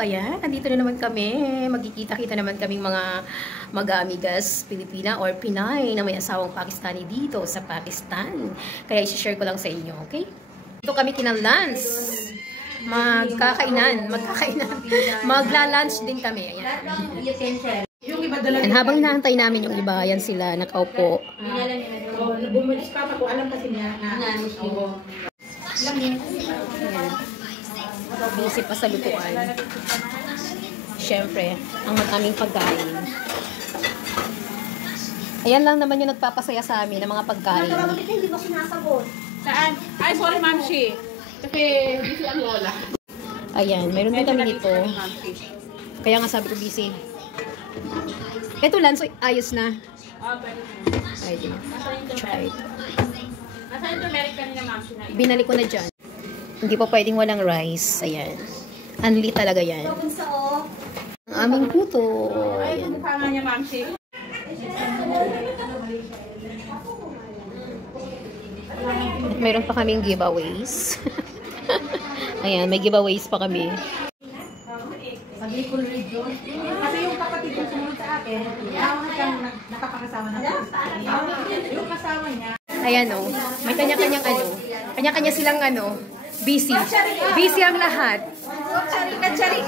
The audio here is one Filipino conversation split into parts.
Ayan, nandito na naman kami. Magkikita-kita naman kaming mga mag-amigas Pilipina or Pinay na may asawang Pakistani dito sa Pakistan. Kaya i-share ko lang sa inyo, okay? Dito kami kinalunch. Magkakainan. Magla-lunch din kami. Ayan. And habang inaantay namin yung iba, ayan sila, nakaupo. Bumulis pa kung alam kasi niya na busy pa sa lutuan. Siyempre, ang mataming pagkain. Ayan lang naman yung nagpapasaya sa amin ng mga pagkain. Hindi mo sinasagot. Saan? Ay, sorry, Ma'am Shi. Kasi busy ang lola. Ayan, meron din kami dito. Kaya nga sabi ko busy. Ito lang, so ayos na. Ay, try it. Nasaan yung turmeric kanina, Ma'am Shi? Binalik ko na dyan. Hindi pa pwedeng walang rice. Ayan. Unli talaga yan. Ang aming puto. Ay, mukha nga niya, Ma'am Shi. Meron pa kaming giveaways. Ayan, may giveaways pa kami. Kasi yung kapatid ko sumunod sa akin, nakapakasama na yung kasama niya. Ayan o. May kanya-kanyang ano. Kanya-kanya silang ano. Busy. Busy ang lahat. Katsari.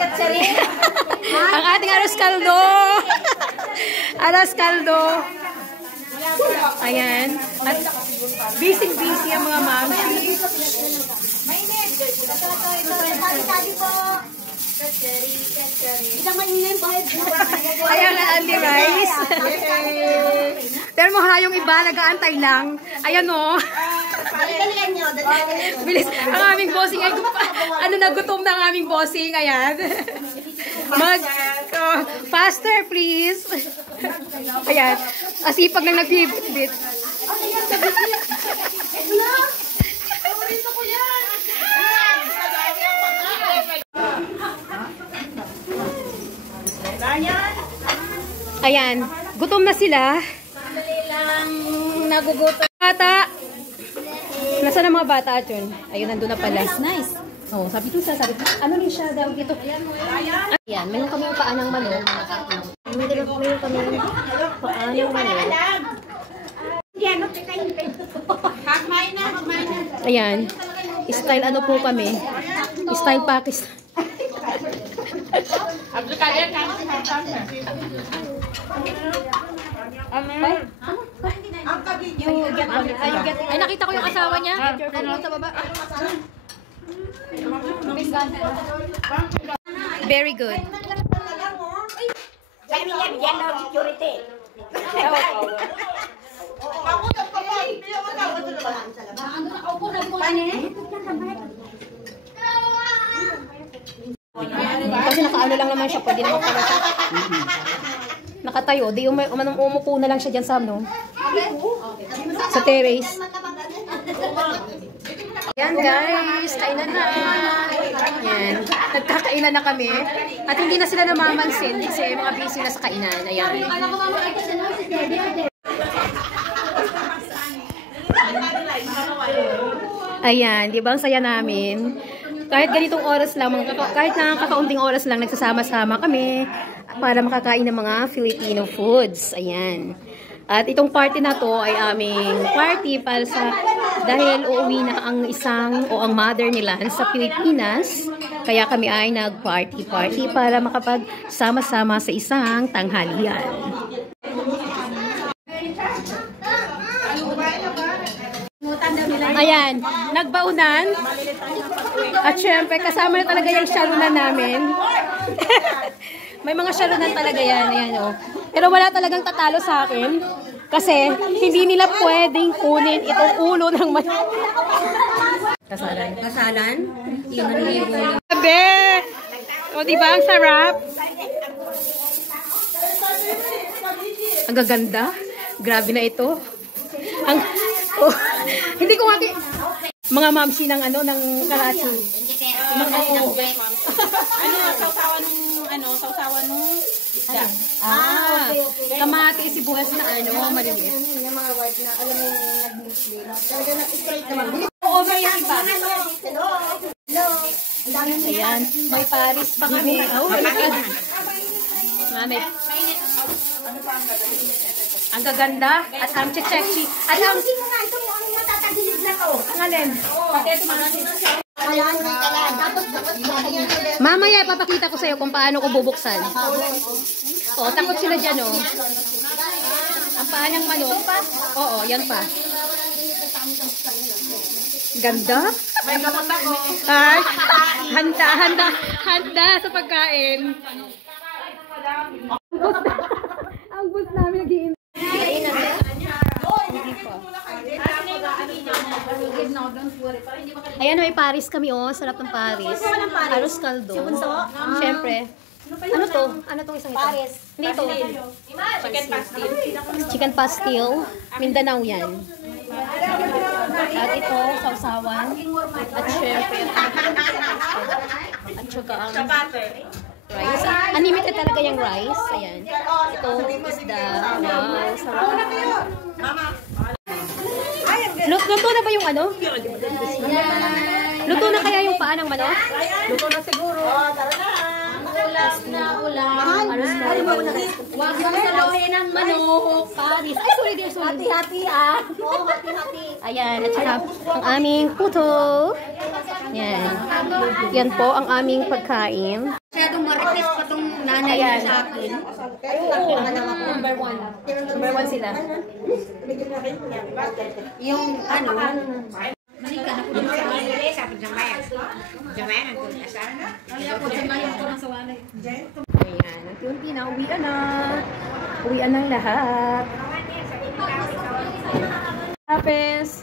Ang ating aros kaldo. Aros kaldo. Ayan. At busy ang mga mamsi. Ayan na Andy Rice. Pero mo ha, yung iba nag-aantay lang. Ayan o. Bilis. Ang aming bossing ay nagutom na ang aming bossing. Ayan. Faster please. Ayan. Asipag lang nagbibit. Ayan. Gutom na sila. Nagugutom. Bata. Nasaan ang mga bata, Chun? Ayun, nandun na pala. Nice. Oh, sabi ko, ano rin siya daw dito? Ayan, meron kami yung paanang manok. Meron kami yung paanang manok. Ayan. Style ano po kami? Style Pakistan. Ay, nakita ko yung asawa niya. Sa baba. Very good. Kasi nakaano lang naman siya, pwede naman pala siya. Nakatayo, di umupo na lang siya dyan sa ano. Sa terrace. Yan guys, kainan na. Yan. Nagkakainan na kami. At hindi na sila namamansin kasi mga busy na sa kainan. Ayan. Ayan, di ba ang saya namin? Kahit ganitong oras lang, kahit nakakaunting oras lang, nagsasama-sama kami para makakain ng mga Filipino foods. Ayan. At itong party na to ay aming party para sa, dahil uuwi na ang ang mother nila sa Pilipinas. Kaya kami ay nag-party para makapagsama-sama sa isang tanghalian. Ayan, nagbaunan. At syempre, kasama na talaga yung shalunan namin. May mga shalunan talaga yan. Ayan, oh. Pero wala talagang tatalo sa akin. Kasi hindi nila pwedeng kunin itong ulo ng kasalan. Kasalan? Yun ang libo. Sabi! O, diba ang sarap? Ang gaganda. Grabe na ito. Hindi ko nga mga mamsi ng ng Karachi. Sausawa nung isda. Okay. Kamati, sibuyas na maliliit. Yung mga white na, alam mo yung nag-muslim. Talaga nag-straight naman. Oo, may iba. Hello. Ayan, may Paris pa kami. Oh, Mami. Ang gaganda at ang chechechi. At ang... Ang alin? Mamaya ipapakita ko sa'yo kung paano ko bubuksan. O, takot sila dyan, o. Ang paa ng manok. Oo, yan pa. Ganda. May gamot ako. Ay, handa sa pagkain. Ang bus namin nag-iim. Ayan, may Paris kami, oh. Sarap ng Paris. Paris caldo. Siyempre. Ano to? Ano tong isang ito? Paris. Hindi ito. Chicken pastil. Chicken pastil. Mindanao yan. At ito, sausawan. At syempre, at saka ang rice. Unlimited talaga yung rice. Ayan. Ito, isda. Wow, sarap. Luto na ba yung ano? Luto na kaya yung paa ng manok? Luto na siguro. Ulam na ulam. Huwag na saluhin ang manok. Paris. Ay, sorry dear, sorry. Hati-hati ah. Oo, hati-hati. Ayan, at saka ang aming puto. Yan. Yan po ang aming pagkain. Masyadong marites pa itong nanay niya sa akin. Number one. Number one sila. Yung ano, Malika na po sa Manila, sabi ng bayan. Jamayan ang kung asahan na. Ayan. Unti-unti na. Uwian na. Uwian ng lahat. Tapos,